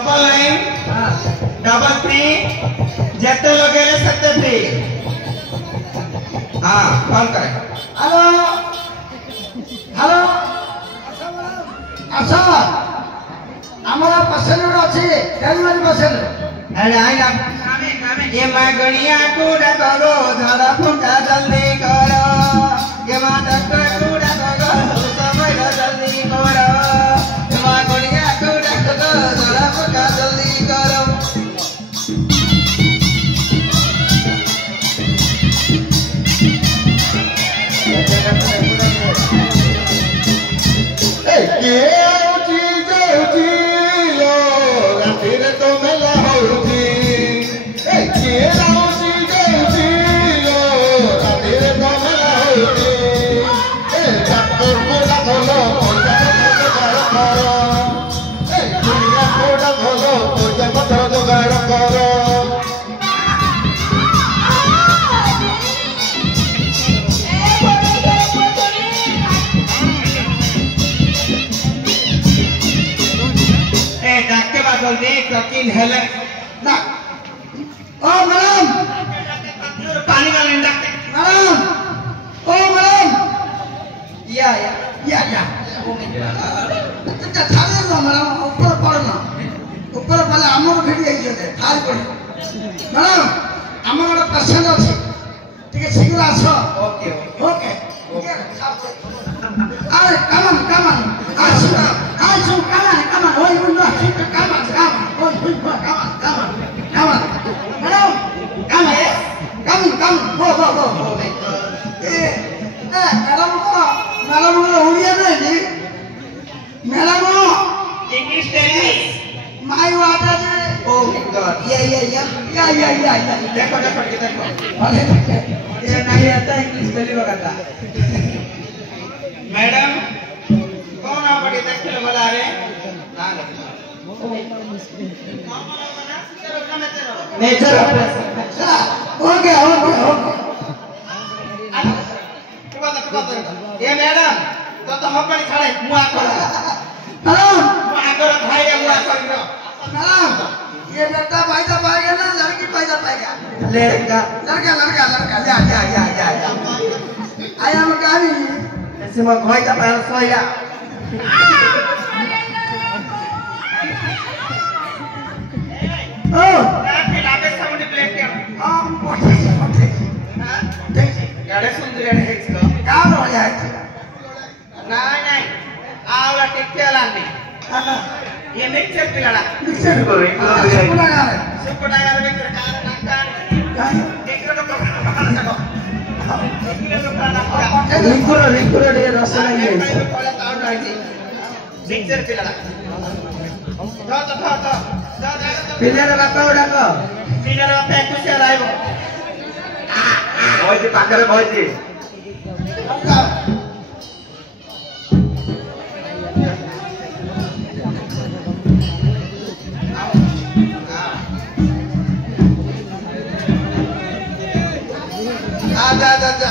Double nine double three जेते लगेले सेते फ्री। हाँ फोन करें। हेलो हेलो अच्छा हमारा पैसेंजर अच्छे डेलीवरी पैसेंजर अरे आई ना ये मागणिया कूड़ा करो झाड़ा फूटा जल्दी करो ये डॉक्टर कूड़ा करो समय जल्दी करो ये मागणिया कूड़ा करो झाड़ा फूटा जल्दी करो। हेले ना ओ मैडम पानी का लेंडा मैडम ओ मैडम या अच्छा थाले ना मैडम ऊपर पड़ना ऊपर पहले हमर भेड़ी आई जे थाल पड़ मैडम हमर पेशेंट अछि ठीक है शीघ्र आसो ओके ओके अरे कम ऑन आसो कम ऑन ओए बुंदा come on come on madam come go madam ko udiya nahi madam ko English tell my water oh my god yeah देखो ये नहीं आता इंग्लिश पहली बार आता मैडम कौन आप पढ़े देख लो बोला रे नेचर ओके ये मैडम तो हम पर खड़े मुआ कर भाई मुआ कर मैडम ये बेटा पैदा पाएगा ना लड़की पैदा पाएगा लड़का या आया हम गाड़ी ऐसे में भाई का पैर सोया oh लागे साउंड प्लेट के पठे गाड़े सुंदर है इसको क्या हो गया नहीं आवला टिक्के लाने ये मिक्सर पिलाड़ा मिक्सर करो सुपड़ा यार मिक्सर का लिक्विड ये रस नहीं मिक्सर पिलाड़ा पिलर बापा उडाको पिलर बापा कुछ आइबो ओइ पाखरे भइछि जा